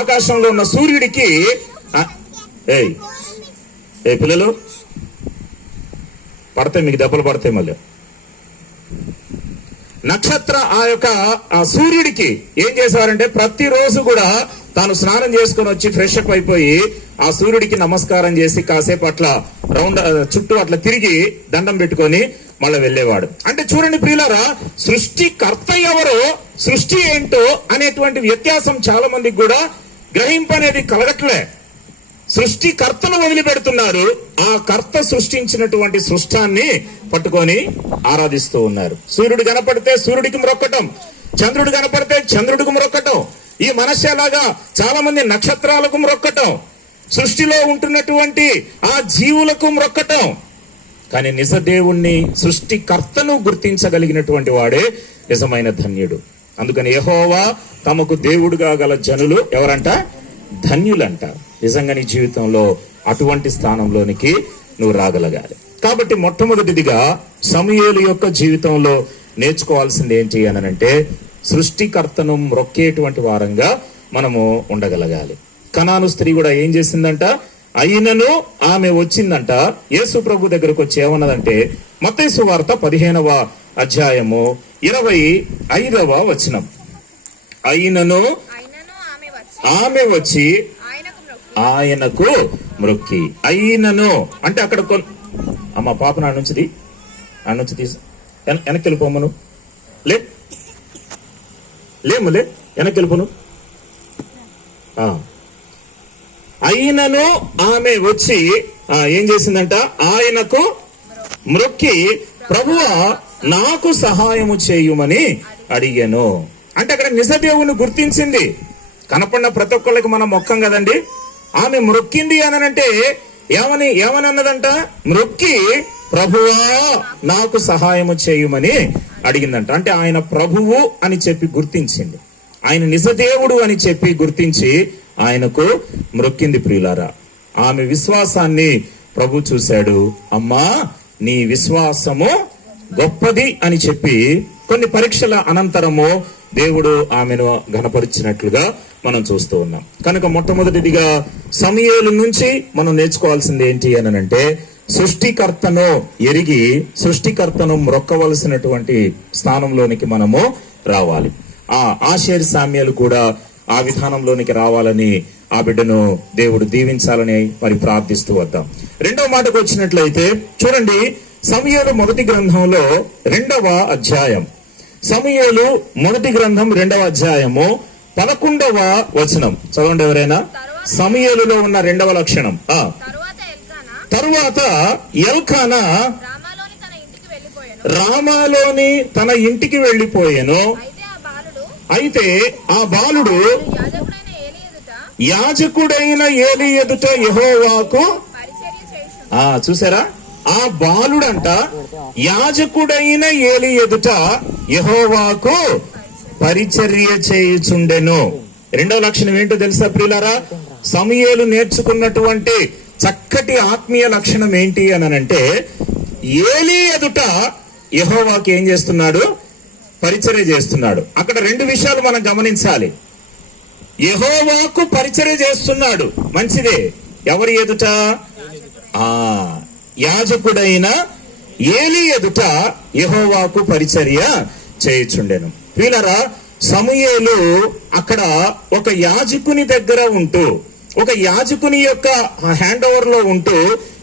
ఆకాశంలో ఉన్న సూర్యుడికి ఏ పిల్లలు పడతాయి, మీకు దెబ్బలు పడతాయి. మళ్ళీ నక్షత్ర ఆ సూర్యుడికి ఏం చేసేవారంటే ప్రతిరోజు కూడా తాను స్నానం చేసుకుని వచ్చి ఫ్రెష్ అప్ అయిపోయి ఆ సూర్యుడికి నమస్కారం చేసి కాసేపు అట్లా రౌండ్ చుట్టూ అట్లా తిరిగి దండం పెట్టుకొని మళ్ళీ వెళ్ళేవాడు. అంటే చూడండి ప్రియులారా, సృష్టికర్త ఎవరో సృష్టి ఏంటో అనేటువంటి వ్యత్యాసం చాలా మందికి కూడా గ్రహింపు అనేది కలగట్లే. సృష్టికర్తను వదిలిపెడుతున్నారు, ఆ కర్త సృష్టించినటువంటి సృష్టాన్ని పట్టుకొని ఆరాధిస్తూ ఉన్నారు. సూర్యుడు కనపడితే సూర్యుడికి మొక్కటం, చంద్రుడు కనపడితే చంద్రుడికి మొక్కటం, ఈ మనస్సులాగా చాలా మంది నక్షత్రాలకు మొక్కటం, సృష్టిలో ఉంటున్నటువంటి ఆ జీవులకు మొక్కటం. కానీ నిజ దేవుణ్ణి సృష్టికర్తను గుర్తించగలిగినటువంటి వాడే నిజమైన ధన్యుడు. అందుకని యెహోవా తమకు దేవుడుగా గల జనులు ఎవరంట? ధన్యులంట. నిజంగా నీ జీవితంలో అటువంటి స్థానంలోనికి నువ్వు రాగలగాలి. కాబట్టి మొట్టమొదటిదిగా సమూయేలు యొక్క జీవితంలో నేర్చుకోవాల్సింది ఏంటి అనంటే సృష్టికర్తను మొక్కేటువంటి వారంగా మనము ఉండగలగాలి. కనాను స్త్రీ కూడా ఏం చేసిందంట? అయినను ఆమె వచ్చిందంట యేసు ప్రభు దగ్గరకు వచ్చి ఏమన్నదంటే మత్తయి సువార్త 15వ అధ్యాయము 25వ వచనం. అయినను ఆమె వచ్చి ఆయనకు మ్రొక్కి. అయినను అంటే అక్కడ అమ్మ పాప నా నుంచి తీసు, వెనక్కి వెళ్ళిపోమను, లేములే వెనక్కి వెళ్ళిపోను. అయినను ఆమె వచ్చి ఏం చేసిందంట? ఆయనకు మ్రొక్కి ప్రభువా నాకు సహాయము చేయుమని అడిగాను. అంటే అక్కడ నిజదేవుని గుర్తించింది. కనపడిన ప్రతి ఒక్కళ్ళకి మనం మొక్కం కదండి. ఆమె మ్రొక్కింది అనంటే ఏమని అన్నదంట? మ్రొక్కి ప్రభువా నాకు సహాయము చేయుమని అడిగిందంట. అంటే ఆయన ప్రభువు అని చెప్పి గుర్తించింది, ఆయన నిజదేవుడు అని చెప్పి గుర్తించి ఆయనకు మ్రొక్కింది. ప్రియులారా, ఆమె విశ్వాసాన్ని ప్రభు చూశాడు. అమ్మా నీ విశ్వాసము గొప్పది అని చెప్పి కొన్ని పరీక్షల అనంతరము దేవుడు ఆమెను ఘనపరిచినట్లుగా మనం చూస్తూ ఉన్నాం. కనుక మొట్టమొదటిదిగా సమూయేలు నుంచి మనం నేర్చుకోవాల్సింది ఏంటి అనంటే సృష్టికర్తను ఎరిగి సృష్టికర్తను మ్రొక్కవలసినటువంటి స్థానంలోనికి మనము రావాలి. ఆషేర్ సామ్యాలు కూడా ఆ విధానంలోనికి రావాలని ఆ బిడ్డను దేవుడు దీవించాలని మరి ప్రార్థిస్తూ వద్దాం. రెండవ మాటకు వచ్చినట్లయితే చూడండి, సమూయేలు మొదటి గ్రంథంలో 2వ అధ్యాయం, సమూయేలు మొదటి గ్రంథం 2వ అధ్యాయము 11వ వచనం చదవండి ఎవరైనా. సమూయేలులో ఉన్న 2వ లక్షణం. తరువాత ఎల్కానా రామాలోని తన ఇంటికి వెళ్ళిపోయాను. అయితే ఆ బాలుడు యాజకుడైన ఏలీ ఎదుట యెహోవాకు చూసారా, ఆ బాలుడంట యాజకుడైన ఏలీ ఎదుట యెహోవాకు పరిచర్య చేయుచుండెను. రెండవ లక్షణం ఏంటో తెలుసా ప్రియులారా? సమూయేలు నేర్చుకున్నటువంటి చక్కటి ఆత్మీయ లక్షణం ఏంటి అనంటే ఏలీ ఎదుట యెహోవాకు ఏం చేస్తున్నాడు? పరిచర్య చేస్తున్నాడు. అక్కడ 2 విషయాలు మనం గమనించాలి. యెహోవాకు పరిచర్య చేస్తున్నాడు, మంచిదే. ఎవరి ఎదుట? యాజకుడైన ఏలీ ఎదుట యెహోవాకు పరిచర్య చేయుచుండెను. ప్రియులారా, సమూయేలు అక్కడ ఒక యాజకుని దగ్గర ఉంటూ, ఒక యాజకుని యొక్క హ్యాండ్ ఓవర్ లో ఉంటూ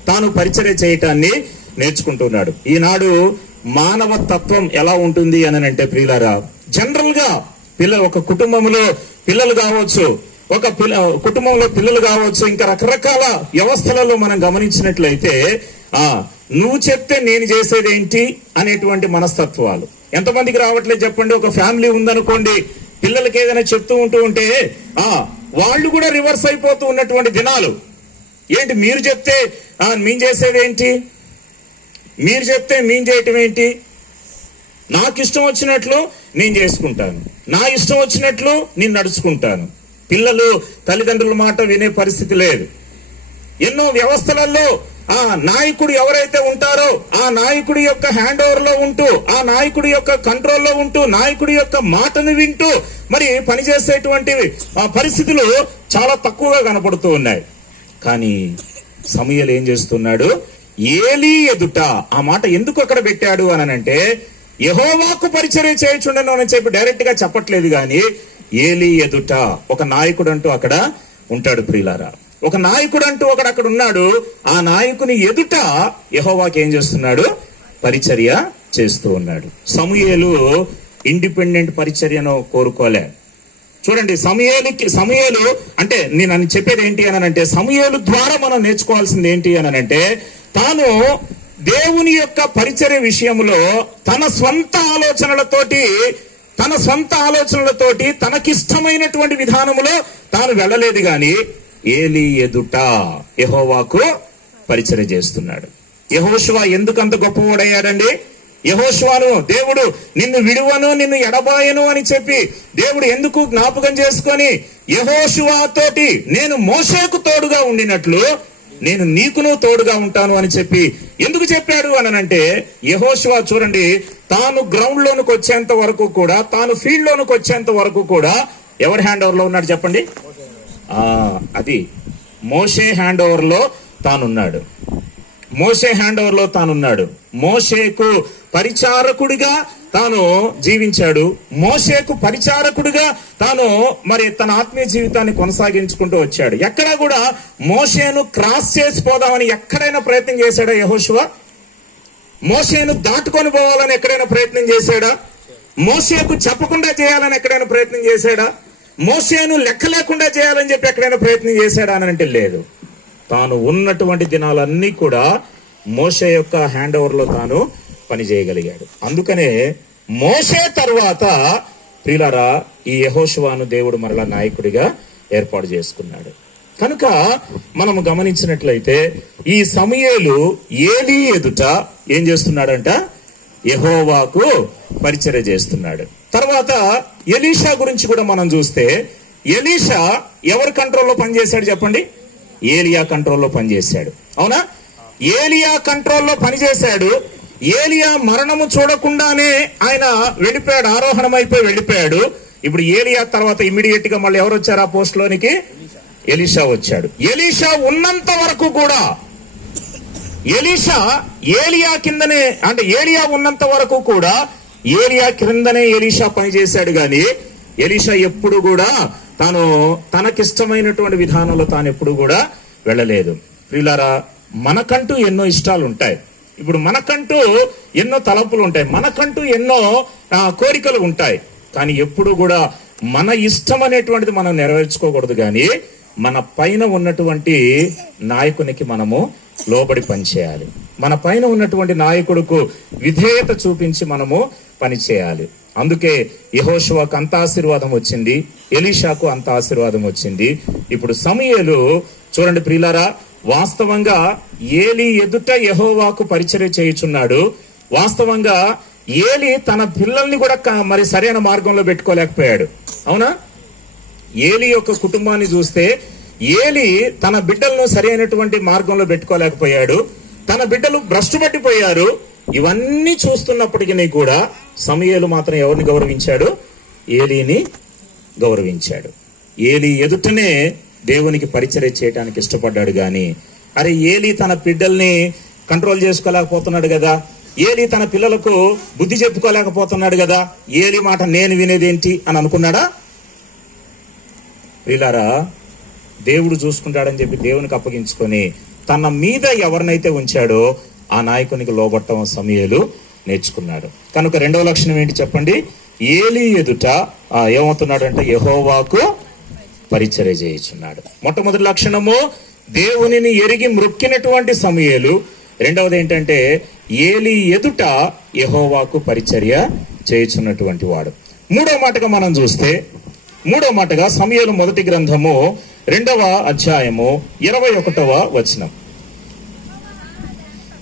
తాను పరిచర్య చేయటాన్ని నేర్చుకుంటున్నాడు. ఈనాడు మానవ తత్వం ఎలా ఉంటుంది అనంటే ప్రియులారా, జనరల్ గా ఒక కుటుంబంలో పిల్లలు కావచ్చు, కుటుంబంలో పిల్లలు కావచ్చు, ఇంకా రకరకాల వ్యవస్థలలో మనం గమనించినట్లయితే నువ్వు చెప్తే నేను చేసేది ఏంటి అనేటువంటి మనస్తత్వాలు ఎంతమందికి రావట్లేదు చెప్పండి. ఒక ఫ్యామిలీ ఉందనుకోండి, పిల్లలకి ఏదైనా చెప్తూ ఉంటే వాళ్ళు కూడా రివర్స్ అయిపోతూ ఉన్నటువంటి దినాలు. ఏంటి మీరు చెప్తే మేము చేసేది ఏంటి, మీరు చెప్తే మేము చేయటం ఏంటి, నాకు ఇష్టం వచ్చినట్లు నేను చేసుకుంటాను, నా ఇష్టం వచ్చినట్లు నేను నడుచుకుంటాను. పిల్లలు తల్లిదండ్రుల మాట వినే పరిస్థితి లేదు. ఎన్నో వ్యవస్థలలో ఆ నాయకుడు ఎవరైతే ఉంటారో ఆ నాయకుడి యొక్క హ్యాండ్ ఓవర్ లో ఉంటూ, ఆ నాయకుడి యొక్క కంట్రోల్లో ఉంటూ, నాయకుడి యొక్క మాటను వింటూ మరి పనిచేసేటువంటి పరిస్థితులు చాలా తక్కువగా కనపడుతూ ఉన్నాయి. కానీ సమూయేలు ఏం చేస్తున్నాడు? ఏలీ ఎదుట, ఆ మాట ఎందుకు అక్కడ పెట్టాడు అని అంటే, యెహోవాకు పరిచర్య చేయుచుండెను అని చెప్పి డైరెక్ట్ గా చెప్పట్లేదు, గాని ఏలీ ఎదుట ఒక నాయకుడు అంటూ అక్కడ ఉంటాడు. ప్రియులారా, ఒక నాయకుడు అంటూ ఒకడు అక్కడ ఉన్నాడు. ఆ నాయకుని ఎదుట యెహోవాకి ఏం చేస్తున్నాడు? పరిచర్య చేస్తూ ఉన్నాడు. సమూయేలు ఇండిపెండెంట్ పరిచర్యను కోరుకోలే. చూడండి, సమూయేలు అంటే నేను చెప్పేది ఏంటి అని అంటే, సమూయేలు ద్వారా మనం నేర్చుకోవాల్సింది ఏంటి అని అంటే, తాను దేవుని యొక్క పరిచర్య విషయంలో తన స్వంత ఆలోచనలతోటి తనకిష్టమైనటువంటి విధానములో తాను వెళ్ళలేదు, గాని ఏలీ ఎదుట యెహోవాకు పరిచర్య చేస్తున్నాడు. యెహోషువ ఎందుకంత గొప్పవాడయ్యాడండి? యెహోషువను దేవుడు నిన్ను విడువను, నిన్ను ఎడబాయను అని చెప్పి దేవుడు ఎందుకు జ్ఞాపకం చేసుకొని, యెహోషువతోటి నేను మోషేకు తోడుగా ఉండినట్లు నేను నీకును తోడుగా ఉంటాను అని చెప్పి ఎందుకు చెప్పాడు అని అంటే, యెహోషువ చూడండి, తాను గ్రౌండ్ లోనికి వచ్చేంత వరకు కూడా, తాను ఫీల్డ్ లోనికి వచ్చేంత వరకు కూడా ఎవరి హ్యాండ్ ఓవర్ లో ఉన్నాడు చెప్పండి? అది మోషే హ్యాండ్ ఓవర్ లో తానున్నాడు. మోషేకు పరిచారకుడిగా తాను జీవించాడు. మోషేకు పరిచారకుడిగా తాను మరి తన ఆత్మీయ జీవితాన్ని కొనసాగించుకుంటూ వచ్చాడు. ఎక్కడా కూడా మోషేను క్రాస్ చేసి పోదామని ఎక్కడైనా ప్రయత్నం చేశాడా యెహోషువ? మోషేను దాటుకొని పోవాలని ఎక్కడైనా ప్రయత్నం చేశాడా? మోషేకు చెప్పకుండా చేయాలని ఎక్కడైనా ప్రయత్నం చేశాడా? మోషేను లెక్క లేకుండా చేయాలని చెప్పి ఎక్కడైనా ప్రయత్నం చేశాడా అని అంటే లేదు. తాను ఉన్నటువంటి దినాలన్నీ కూడా మోషే యొక్క హ్యాండ్ ఓవర్ లో తాను పని చేయగలిగాడు. అందుకనే మోషే తర్వాత ప్రియులారా ఈ యెహోషువను దేవుడు మరలా నాయకుడిగా ఏర్పాటు చేసుకున్నాడు. కనుక మనము గమనించినట్లయితే ఈ సమూయేలు ఏలీ ఎదుట ఏం చేస్తున్నాడంట? యెహోవాకు పరిచర్య చేస్తున్నాడు. తర్వాత ఎలీషా గురించి కూడా మనం చూస్తే, ఎలీషా ఎవరి కంట్రోల్లో పనిచేశాడు చెప్పండి? ఏలియా కంట్రోల్లో పనిచేశాడు. అవునా? ఏలియా కంట్రోల్లో పనిచేశాడు. ఏలియా మరణము చూడకుండానే ఆయన వెళ్ళిపోయాడు, ఆరోహణమైపోయి వెళ్ళిపోయాడు. ఇప్పుడు ఏలియా తర్వాత ఇమ్మీడియట్ గా మళ్ళీ ఎవరు వచ్చారు ఆ పోస్ట్ లోనికి? ఎలీషా వచ్చాడు. ఎలీషా ఉన్నంత వరకు కూడా, ఏలియా కిందనే, అంటే ఏలియా ఉన్నంత వరకు కూడా ఏలియా క్రిందనే ఎలీషా పనిచేశాడు. గాని ఎలీషా ఎప్పుడు కూడా తాను తనకిష్టమైనటువంటి విధానంలో తాను ఎప్పుడు కూడా వెళ్ళలేదు. ప్రియులారా, మనకంటూ ఎన్నో ఇష్టాలు ఉంటాయి. ఇప్పుడు మనకంటూ ఎన్నో తలంపులు ఉంటాయి, మనకంటూ ఎన్నో కోరికలు ఉంటాయి. కానీ ఎప్పుడు కూడా మన ఇష్టం అనేటువంటిది మనం నెరవేర్చుకోకూడదు, కానీ మన పైన ఉన్నటువంటి నాయకునికి మనము లోబడి పనిచేయాలి. మన పైన ఉన్నటువంటి నాయకుడుకు విధేయత చూపించి మనము పనిచేయాలి. అందుకే యెహోషువకు అంత ఆశీర్వాదం వచ్చింది, ఎలీషాకు అంత ఆశీర్వాదం వచ్చింది. ఇప్పుడు సమూయేలు చూడండి ప్రియులారా, వాస్తవంగా ఏలీ ఎదుట యెహోవాకు పరిచర్య చేయుచున్నాడు. వాస్తవంగా ఏలీ తన పిల్లల్ని కూడా మరి సరైన మార్గంలో పెట్టుకోలేకపోయాడు. అవునా? ఏలీ యొక్క కుటుంబాన్ని చూస్తే ఏలీ తన బిడ్డలను సరైనటువంటి మార్గంలో పెట్టుకోలేకపోయాడు. తన బిడ్డలు భ్రష్టు పట్టిపోయారు. ఇవన్నీ చూస్తున్నప్పటికీ కూడా సమూయేలు మాత్రం ఎవరిని గౌరవించాడు? ఏలీని గౌరవించాడు. ఏలీ ఎదుటనే దేవునికి పరిచర్య చేయడానికి ఇష్టపడ్డాడు. గాని అరే, ఏలీ తన బిడ్డల్ని కంట్రోల్ చేసుకోలేకపోతున్నాడు కదా, ఏలీ తన పిల్లలకు బుద్ధి చెప్పుకోలేకపోతున్నాడు కదా, ఏలీ మాట నేను వినేదేంటి అని అనుకున్నాడా? వీళ్ళారా, దేవుడు చూసుకుంటాడని చెప్పి దేవునికి అప్పగించుకొని తన మీద ఎవరినైతే ఉంచాడో ఆ నాయకునికి లోబట్టం సమూయేలు నేర్చుకున్నాడు. కనుక రెండవ లక్షణం ఏంటి చెప్పండి? ఏలీ ఎదుట ఏమవుతున్నాడు అంటే యెహోవాకు పరిచర్య చేయుచున్నాడు. మొట్టమొదటి లక్షణము దేవునిని ఎరిగి మ్రొక్కినటువంటి సమూయేలు. రెండవది ఏంటంటే ఏలీ ఎదుట యెహోవాకు పరిచర్య చేయుచున్నటువంటి వాడు. మూడవ మాటగా మనం చూస్తే, మూడవ మాటగా సమూయేలు మొదటి గ్రంథము 2వ అధ్యాయము 21వ వచనం.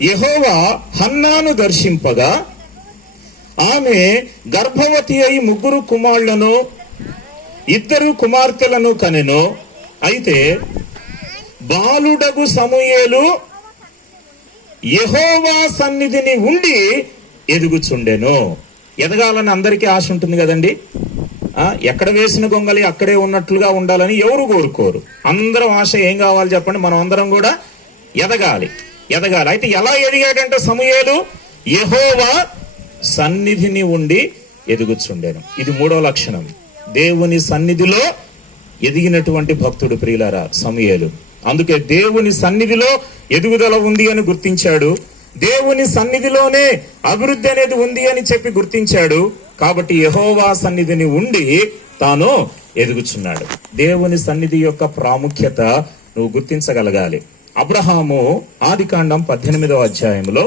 యెహోవా హన్నాను దర్శింపగా ఆమె గర్భవతి అయి 3 కుమారులను 2 కుమార్తెలను కనెను. అయితే బాలుడగు సమూయేలు యెహోవా సన్నిధిని ఉండి ఎదుగుచుండెను. ఎదగాలని అందరికీ ఆశ ఉంటుంది కదండి. ఎక్కడ వేసిన గొంగలి అక్కడే ఉన్నట్లుగా ఉండాలని ఎవరు కోరుకోరు. అందరం ఆశ ఏం కావాలి చెప్పండి? మనం అందరం కూడా ఎదగాలి. అయితే ఎలా ఎదిగాడంటే సమూయేలు యెహోవా సన్నిధిని ఉండి ఎదుగుచుండెను. ఇది 3వ లక్షణం. దేవుని సన్నిధిలో ఎదిగినటువంటి భక్తుడు ప్రియులారా సమూయేలు. అందుకే దేవుని సన్నిధిలో ఎదుగుదల ఉంది అని గుర్తించాడు. దేవుని సన్నిధిలోనే అభివృద్ధి అనేది ఉంది అని చెప్పి గుర్తించాడు. కాబట్టి యెహోవా సన్నిధిని ఉండి తాను ఎదుగుచున్నాడు. దేవుని సన్నిధి యొక్క ప్రాముఖ్యత నువ్వు గుర్తించగలగాలి. అబ్రహాము ఆదికాండం 18వ అధ్యాయంలో,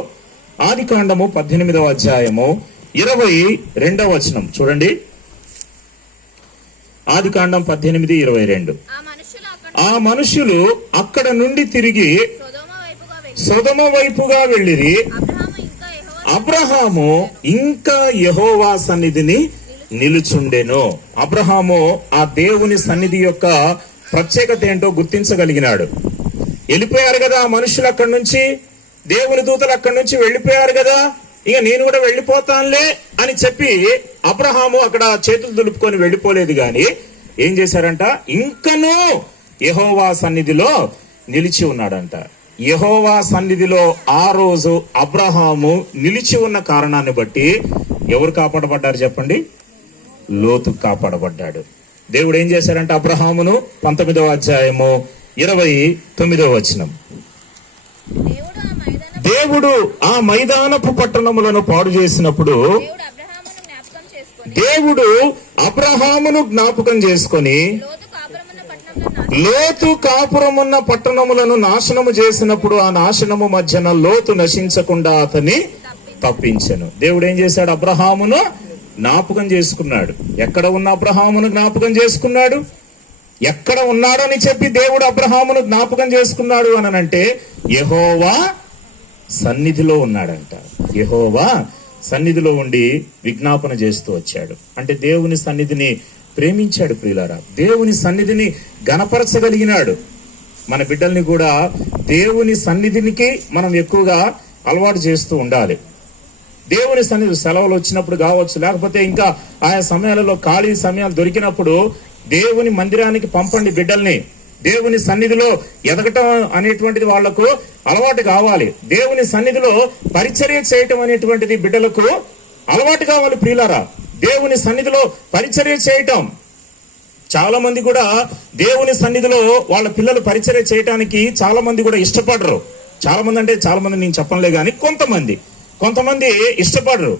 ఆదికాండము 18వ అధ్యాయము 22వ వచనం చూడండి. ఆదికాండం 18:22. ఆ మనుషులు అక్కడ నుండి తిరిగి సొదొమ వైపుగా వెళ్ళిరి. అబ్రహాము ఇంకా యెహోవా సన్నిధిని నిలుచుండెను. అబ్రహాము ఆ దేవుని సన్నిధి యొక్క ప్రత్యేకత ఏంటో గుర్తించగలిగినాడు. వెళ్ళిపోయారు కదా ఆ మనుషులు అక్కడి నుంచి, దేవుని దూతలు అక్కడి నుంచి వెళ్ళిపోయారు కదా, ఇక నేను కూడా వెళ్ళిపోతానులే అని చెప్పి అబ్రహాము అక్కడ చేతులు దులుపుకొని వెళ్ళిపోలేదు. గాని ఏం చేశారంట? ఇంకనూ యెహోవా సన్నిధిలో నిలిచి ఉన్నాడంట. యెహోవా సన్నిధిలో ఆ రోజు అబ్రహాము నిలిచి ఉన్న కారణాన్ని బట్టి ఎవరు కాపాడబడ్డారు చెప్పండి? లోతు కాపాడబడ్డాడు. దేవుడు ఏం చేశారంటే అబ్రహామును 19వ అధ్యాయము 29వ వచనం. దేవుడు ఆ మైదానపు పట్టణములను పాడు చేసినప్పుడు దేవుడు అబ్రహామును జ్ఞాపకం చేసుకొని లోతు కాపురమున్న పట్టణములను నాశనము చేసినప్పుడు ఆ నాశనము మధ్యన లోతు నశించకుండా అతన్ని తప్పించెను. దేవుడు ఏం చేశాడు? అబ్రహామును జ్ఞాపకం చేసుకున్నాడు. ఎక్కడ ఉన్న అబ్రహామును జ్ఞాపకం చేసుకున్నాడు? ఎక్కడ ఉన్నాడని చెప్పి దేవుడు అబ్రహామును జ్ఞాపకం చేసుకున్నాడు అనంటే యెహోవా సన్నిధిలో ఉన్నాడంట. యెహోవా సన్నిధిలో ఉండి విజ్ఞాపన చేస్తూ వచ్చాడు. అంటే దేవుని సన్నిధిని ప్రేమించాడు ప్రియులారా. దేవుని సన్నిధిని గణపరచగలిగినాడు. మన బిడ్డల్ని కూడా దేవుని సన్నిధినికి మనం ఎక్కువగా అలవాటు చేస్తూ ఉండాలి. దేవుని సన్నిధి సెలవులు వచ్చినప్పుడు కావచ్చు, లేకపోతే ఇంకా ఆయా సమయాలలో ఖాళీ సమయాలు దొరికినప్పుడు దేవుని మందిరానికి పంపండి బిడ్డల్ని. దేవుని సన్నిధిలో ఎదగటం అనేటువంటిది వాళ్లకు అలవాటు కావాలి. దేవుని సన్నిధిలో పరిచర్య చేయటం అనేటువంటిది బిడ్డలకు అలవాటు కావాలి ప్రియులారా. దేవుని సన్నిధిలో పరిచర్య చేయటం. చాలా మంది కూడా దేవుని సన్నిధిలో వాళ్ళ పిల్లలు పరిచర్య చేయటానికి చాలా మంది కూడా ఇష్టపడరు. చాలా మంది అంటే చాలా మంది నేను చెప్పనులే గాని కొంతమంది ఇష్టపడరు.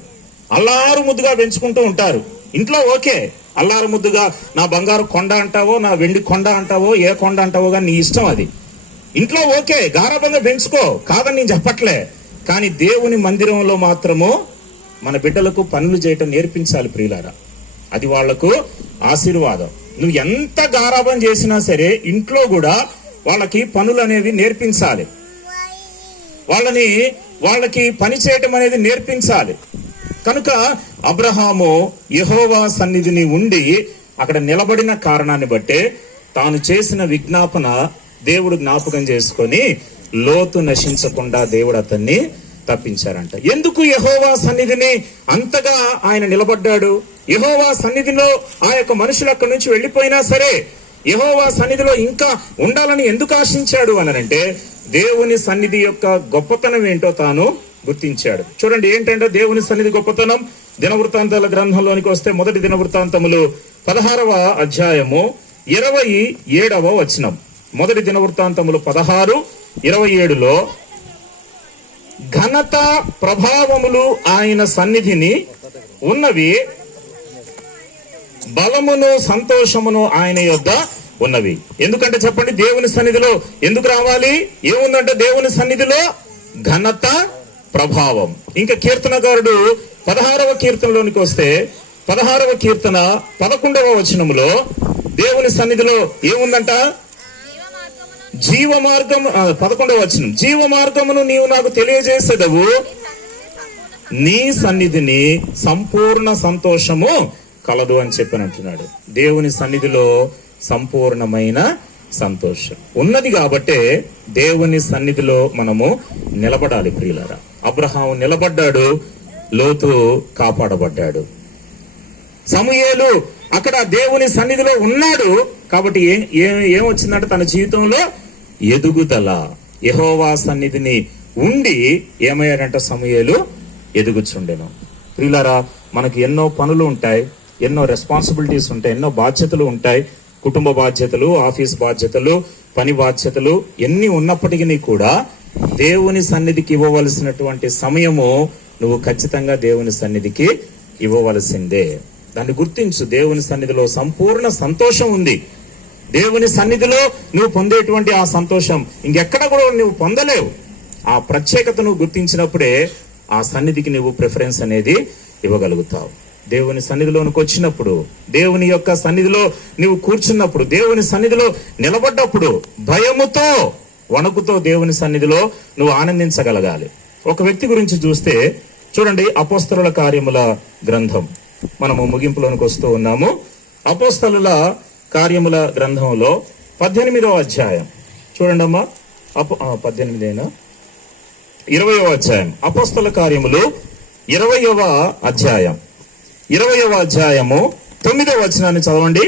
అల్లారు ముద్దుగా పెంచుకుంటూ ఉంటారు. ఇంట్లో ఓకే, అల్లారు ముద్దుగా నా బంగారు కొండ అంటావో, నా వెండి కొండ అంటావో, ఏ కొండ అంటావో కానీ నీ ఇష్టం అది. ఇంట్లో ఓకే, గారాబంగా పెంచుకో, కాదని నేను చెప్పట్లే. కానీ దేవుని మందిరంలో మాత్రము మన బిడ్డలకు పనులు చేయటం నేర్పించాలి ప్రియులారా. అది వాళ్లకు ఆశీర్వాదం. నువ్వు ఎంత గారాబం చేసినా సరే ఇంట్లో కూడా వాళ్ళకి పనులు అనేవి నేర్పించాలి. వాళ్ళకి పని చేయటం అనేది నేర్పించాలి. కనుక అబ్రహాము యెహోవా సన్నిధిని ఉండి అక్కడ నిలబడిన కారణాన్ని బట్టే తాను చేసిన విజ్ఞాపన దేవుడు జ్ఞాపకం చేసుకొని లోతు నశించకుండా దేవుడు అతన్ని తప్పించారంట. ఎందుకు యెహోవా సన్నిధిని అంతగా ఆయన నిలబడ్డాడు? యెహోవా సన్నిధిలో ఆ యొక్క మనుషులు అక్కడి నుంచి వెళ్ళిపోయినా సరే యెహోవా సన్నిధిలో ఇంకా ఉండాలని ఎందుకు ఆశించాడు అనంటే దేవుని సన్నిధి యొక్క గొప్పతనం ఏంటో తాను గుర్తించాడు. చూడండి ఏంటంటే దేవుని సన్నిధి గొప్పతనం. దినవృత్తాంతాల గ్రంథంలోనికి వస్తే మొదటి దినవృత్తాంతములు 16వ అధ్యాయము 27వ వచనం. మొదటి దినవృత్తాంతములు 16:27లో ఘనత ప్రభావములు ఆయన సన్నిధిని ఉన్నవి, బలమును సంతోషమును ఆయన యొద్ద ఉన్నవి. ఎందుకంటే చెప్పండి, దేవుని సన్నిధిలో ఎందుకు రావాలి? ఏముందంటే దేవుని సన్నిధిలో ఘనత ప్రభావం. ఇంకా కీర్తనకారుడు 16వ కీర్తనలోనికి వస్తే 16వ కీర్తన 11వ వచనములో దేవుని సన్నిధిలో ఏముందంట? జీవ మార్గం. 11వ వచనం, జీవ మార్గమును నీవు నాకు తెలియజేసేదవు, నీ సన్నిధిని సంపూర్ణ సంతోషము కలదు అని చెప్పని అంటున్నాడు. దేవుని సన్నిధిలో సంపూర్ణమైన సంతోషం ఉన్నది కాబట్టే దేవుని సన్నిధిలో మనము నిలబడాలి ప్రియులారా. అబ్రహాము నిలబడ్డాడు, లోతు కాపాడబడ్డాడు. సమూయేలు అక్కడ దేవుని సన్నిధిలో ఉన్నాడు కాబట్టి ఏమొచ్చిందంటే తన జీవితంలో ఎదుగుదల. యెహోవా సన్నిధిని ఉండి ఏమయ్యాడంట సమూయేలు? ఎదుగుచుండెను. ప్రియులారా, మనకి ఎన్నో పనులు ఉంటాయి, ఎన్నో రెస్పాన్సిబిలిటీస్ ఉంటాయి, ఎన్నో బాధ్యతలు ఉంటాయి. కుటుంబ బాధ్యతలు, ఆఫీస్ బాధ్యతలు, పని బాధ్యతలు ఎన్ని ఉన్నప్పటికీ కూడా దేవుని సన్నిధికి ఇవ్వవలసినటువంటి సమయము నువ్వు ఖచ్చితంగా దేవుని సన్నిధికి ఇవ్వవలసిందే. దాన్ని గుర్తించు. దేవుని సన్నిధిలో సంపూర్ణ సంతోషం ఉంది. దేవుని సన్నిధిలో నువ్వు పొందేటువంటి ఆ సంతోషం ఇంకెక్కడ కూడా నువ్వు పొందలేవు. ఆ ప్రత్యేకత నువ్వు గుర్తించినప్పుడే ఆ సన్నిధికి నువ్వు ప్రిఫరెన్స్ అనేది ఇవ్వగలుగుతావు. దేవుని సన్నిధిలోనికి వచ్చినప్పుడు, దేవుని యొక్క సన్నిధిలో నువ్వు కూర్చున్నప్పుడు, దేవుని సన్నిధిలో నిలబడ్డప్పుడు భయముతో, వణుకుతో దేవుని సన్నిధిలో నువ్వు ఆనందించగలగాలి. ఒక వ్యక్తి గురించి చూస్తే చూడండి, అపోస్తలుల కార్యముల గ్రంథం. మనము ముగింపులోనికి వస్తూ ఉన్నాము. అపోస్తలుల కార్యముల గ్రంథంలో 18వ అధ్యాయం చూడండి అమ్మా. 18 20వ అధ్యాయం. అపోస్తల కార్యములు 20వ అధ్యాయం 20వ అధ్యాయము 9వ వచనాన్ని చదవండి.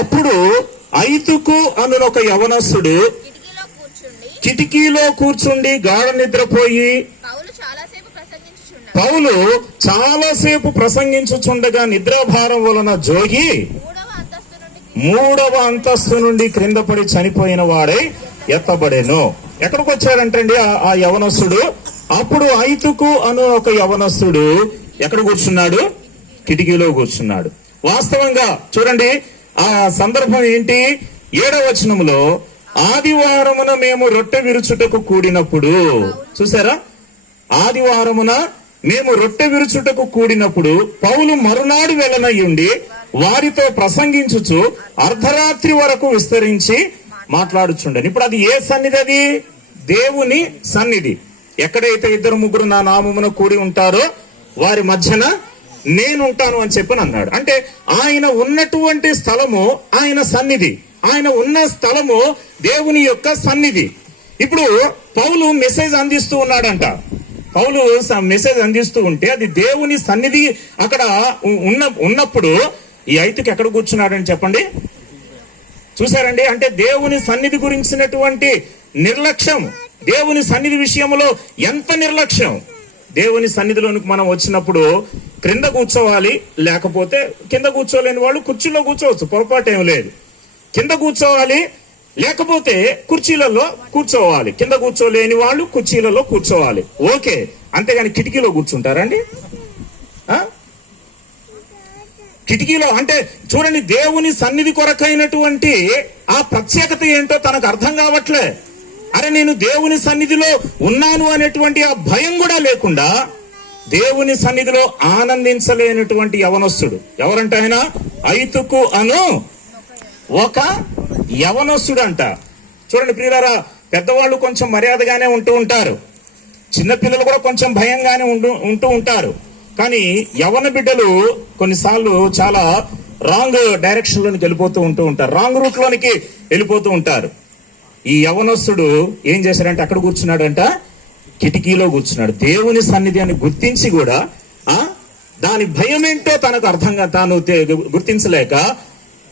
అప్పుడు ఐతుకు అనునొక యవనస్తుడు కిటికీలో కూర్చుండి గాఢ నిద్రపోయి పౌలు చాలాసేపు ప్రసంగించుచుండగా నిద్రాభారం వలన జోగి 3వ అంతస్తు నుండి క్రింద పడి చనిపోయిన వాడై ఎత్తబడేను. ఎక్కడికి వచ్చాడంటండి ఆ యవనస్తుడు? అప్పుడు ఐతుకు అను ఒక యవనస్తుడు ఎక్కడ కూర్చున్నాడు? కిటికీలో కూర్చున్నాడు. వాస్తవంగా చూడండి, ఆ సందర్భం ఏంటి? 7వ వచనములో ఆదివారమున మేము రొట్టె విరుచుటకు కూడినప్పుడు, చూసారా, ఆదివారమున మేము రొట్టె విరుచుటకు కూడినప్పుడు పౌలు మరునాడు వెళ్ళనయ్యుండి వారితో ప్రసంగించుచు అర్ధరాత్రి వరకు విస్తరించి మాట్లాడుచుండని. ఇప్పుడు అది ఏ సన్నిధి? అది దేవుని సన్నిధి. ఎక్కడైతే 2-3 నా నామమున కూడి ఉంటారో వారి మధ్యన నేనుంటాను అని చెప్పని అన్నాడు. అంటే ఆయన ఉన్నటువంటి స్థలము ఆయన సన్నిధి. ఆయన ఉన్న స్థలము దేవుని యొక్క సన్నిధి. ఇప్పుడు పౌలు మెసేజ్ అందిస్తూ ఉన్నాడంట. పౌలు మెసేజ్ అందిస్తూ ఉంటే అది దేవుని సన్నిధి అక్కడ ఉన్నప్పుడు ఈ ఐతుకి ఎక్కడ కూర్చున్నాడని చెప్పండి. చూసారండి, అంటే దేవుని సన్నిధి గురించినటువంటి నిర్లక్ష్యం, దేవుని సన్నిధి విషయంలో ఎంత నిర్లక్ష్యం. దేవుని సన్నిధిలోనికి మనం వచ్చినప్పుడు క్రింద కూర్చోవాలి, లేకపోతే కింద కూర్చోలేని వాళ్ళు కుర్చీలో కూర్చోవచ్చు, పొరపాటు ఏం లేదు. కింద కూర్చోవాలి, లేకపోతే కుర్చీలలో కూర్చోవాలి. కింద కూర్చోలేని వాళ్ళు కుర్చీలలో కూర్చోవాలి, ఓకే. అంతేగాని కిటికీలో కూర్చుంటారండి? కిటికీలో అంటే చూడండి, దేవుని సన్నిధి కొరకైనటువంటి ఆ ప్రత్యేకత ఏంటో తనకు అర్థం కావట్లే. అరే, నేను దేవుని సన్నిధిలో ఉన్నాను అనేటువంటి ఆ భయం కూడా లేకుండా దేవుని సన్నిధిలో ఆనందించలేనటువంటి యవనస్తుడు ఎవరంటే ఆయన ఐతుకు అను ఒక యవనస్తుడు అంట. చూడండి ప్రియులారా, పెద్దవాళ్ళు కొంచెం మర్యాదగానే ఉంటూ ఉంటారు, చిన్నపిల్లలు కూడా కొంచెం భయంగానే ఉంటూ ఉంటారు. కానీ యవన బిడ్డలు కొన్నిసార్లు చాలా రాంగ్ డైరెక్షన్ లోనికి వెళ్ళిపోతూ ఉంటారు, రాంగ్ రూట్ లోనికి వెళ్ళిపోతూ ఉంటారు. ఈ యవనస్తుడు ఏం చేశాడంటే అక్కడ కూర్చున్నాడంట, కిటికీలో కూర్చున్నాడు. దేవుని సన్నిధి అని గుర్తించి కూడా దాని భయం ఏంటో తనకు అర్థంగా తాను గుర్తించలేక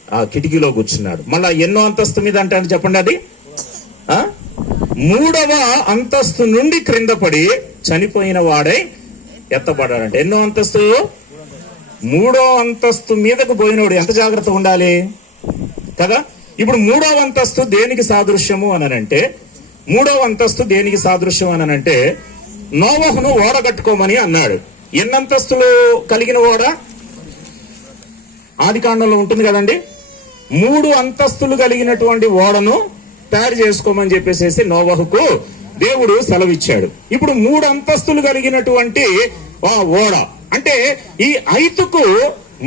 ఆ కిటికీలో కూర్చున్నాడు. మళ్ళా ఎన్నో అంతస్తు మీద అంటే చెప్పండి, అది 3వ అంతస్తు నుండి క్రింద పడి చనిపోయిన వాడై ఎత్తబడ్డాడంటే. ఎన్నో అంతస్తు? 3వ అంతస్తు మీదకు పోయినోడు ఎంత జాగ్రత్తగా ఉండాలి కదా. ఇప్పుడు 3వ అంతస్తు దేనికి సాదృశ్యము అనంటే, 3వ అంతస్తు దేనికి సాదృశ్యం అనంటే నోవహును ఓడ కట్టుకోమని అన్నాడు. ఎన్ని అంతస్తులు కలిగిన ఓడ? ఆదికాండంలో ఉంటుంది కదండి. 3 అంతస్తులు కలిగినటువంటి ఓడను తయారు చేసుకోమని చెప్పేసి నోవహుకు దేవుడు సెలవిచ్చాడు. ఇప్పుడు 3 అంతస్తులు కలిగినటువంటి ఓడ అంటే ఈ ఐతుకు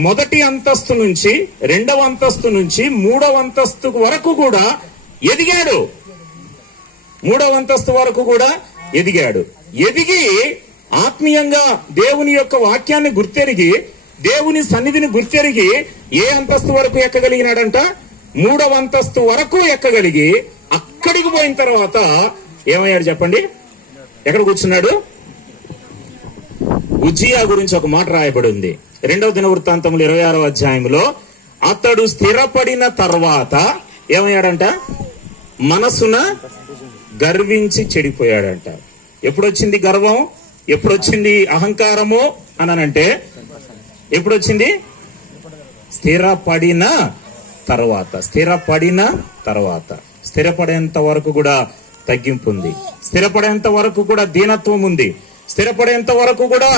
మొదటి అంతస్తు నుంచి 2వ అంతస్తు నుంచి 3వ అంతస్తు వరకు కూడా ఎదిగాడు. 3వ అంతస్తు వరకు కూడా ఎదిగాడు. ఎదిగి ఆత్మీయంగా దేవుని యొక్క వాక్యాన్ని గుర్తెరిగి, దేవుని సన్నిధిని గుర్తెరిగి ఏ అంతస్తు వరకు ఎక్కగలిగినాడంట? 3వ అంతస్తు వరకు ఎక్కగలిగి అక్కడికి పోయిన తర్వాత ఏమయ్యాడు చెప్పండి? ఎక్కడ కూర్చున్నాడు? ఉజ్జియా గురించి ఒక మాట రాయబడి ఉంది 2వ దినవృత్తాంతములు 26వ అధ్యాయంలో. అతడు స్థిరపడిన తర్వాత ఏమయ్యాడంట? మనసున గర్వించి చెడిపోయాడంట. ఎప్పుడొచ్చింది గర్వం? ఎప్పుడొచ్చింది అహంకారము అనంటే ఎప్పుడొచ్చింది? స్థిరపడిన తర్వాత. స్థిరపడేంత వరకు కూడా తగ్గింపు ఉంది, స్థిరపడేంత వరకు కూడా దీనత్వం ఉంది, స్థిరపడేంత వరకు కూడా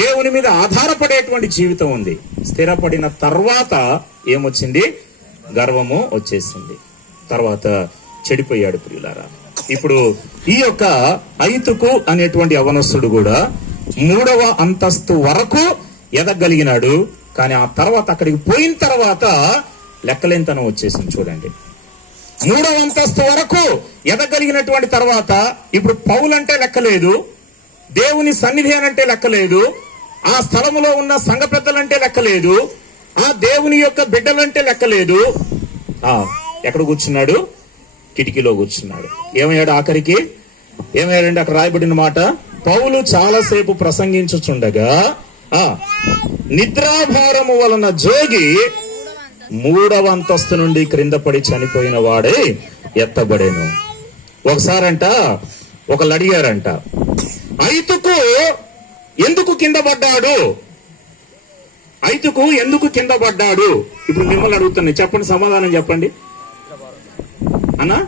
దేవుని మీద ఆధారపడేటువంటి జీవితం ఉంది. స్థిరపడిన తర్వాత ఏమొచ్చింది? గర్వము వచ్చేసింది. తర్వాత చెడిపోయాడు ప్రియులారా. ఇప్పుడు ఈ యొక్క ఐతుకు అనేటువంటి యవనస్తుడు కూడా 3వ అంతస్తు వరకు ఎదగలిగినాడు. కానీ ఆ తర్వాత అక్కడికి పోయిన తర్వాత లెక్కలేనితనం వచ్చేసింది. చూడండి, 3వ అంతస్తు వరకు ఎదగలిగినటువంటి తర్వాత ఇప్పుడు పౌలంటే లెక్కలేదు, దేవుని సన్నిధి అనంటే లెక్కలేదు, ఆ స్థలములో ఉన్న సంఘ పెద్దలంటే లెక్కలేదు, ఆ దేవుని యొక్క బిడ్డలంటే లెక్కలేదు. ఎక్కడ కూర్చున్నాడు? కిటికీలో కూర్చున్నాడు. ఏమయ్యాడు? ఆఖరికి ఏమయ్యాడండి? అక్కడ రాయబడిన మాట, పౌలు చాలాసేపు ప్రసంగించుచుండగా నిద్రాభారము వలన జోగి 3వ అంతస్తు నుండి క్రింద పడి చనిపోయిన వాడే ఎత్తబడేను. ఒకసారంట ఒకళ్ళు అడిగారంట, ఐతుకు ఎందుకు కింద పడ్డాడు? ఐతుకు ఎందుకు కింద పడ్డాడు? ఇప్పుడు మిమ్మల్ని అడుగుతున్నాయి, చెప్పండి, సమాధానం చెప్పండి అన్నా.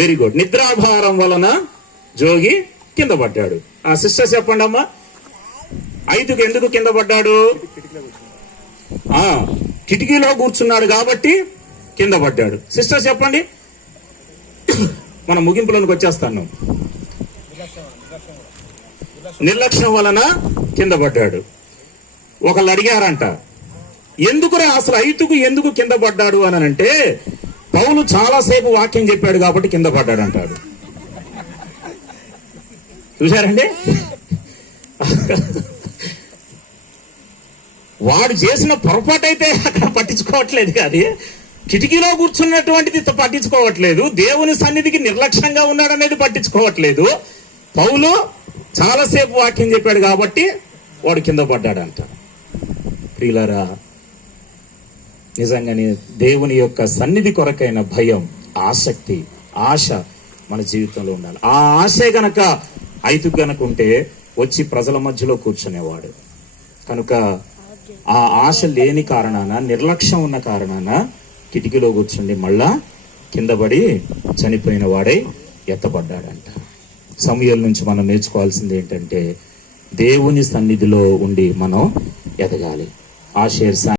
Very good. నిద్రాభారం వలన జోగి కింద పడ్డాడు. ఆ సిస్టర్ చెప్పండి అమ్మా, ఐతుకు ఎందుకు కింద పడ్డాడు? కిటికీలో కూర్చున్నాడు కాబట్టి కింద పడ్డాడు. సిస్టర్ చెప్పండి. మన ముగింపులోనికి వచ్చేస్తాను. నిర్లక్ష్యం వలన కింద పడ్డాడు. ఒకళ్ళు అడిగారంట, ఎందుకురా అసలు ఐతుకు ఎందుకు కింద పడ్డాడు అని అంటే, పౌలు చాలాసేపు వాక్యం చెప్పాడు కాబట్టి కింద పడ్డాడు అంటాడు. చూశారండి? వాడు చేసిన పొరపాటు అయితే అక్కడ పట్టించుకోవట్లేదు, కానీ కిటికీలో కూర్చున్నటువంటిది పట్టించుకోవట్లేదు, దేవుని సన్నిధికి నిర్లక్ష్యంగా ఉన్నాడనేది పట్టించుకోవట్లేదు. పౌలు చాలాసేపు వాక్యం చెప్పాడు కాబట్టి వాడు కింద పడ్డాడంట. ప్రియులారా, నిజంగానే దేవుని యొక్క సన్నిధి కొరకైన భయం, ఆసక్తి, ఆశ మన జీవితంలో ఉండాలి. ఆ ఆశే గనక ఐతుకు గనక ఉంటే వచ్చి ప్రజల మధ్యలో కూర్చునేవాడు. కనుక ఆ ఆశ లేని కారణాన, నిర్లక్ష్యం ఉన్న కారణాన కిటికీలో కూర్చుండి మళ్ళా కింద పడి చనిపోయిన వాడై ఎత్తబడ్డాడంట. సమూయేలు నుంచి మనం నేర్చుకోవాల్సింది ఏంటంటే, దేవుని సన్నిధిలో ఉండి మనం ఎదగాలి. ఆషేర్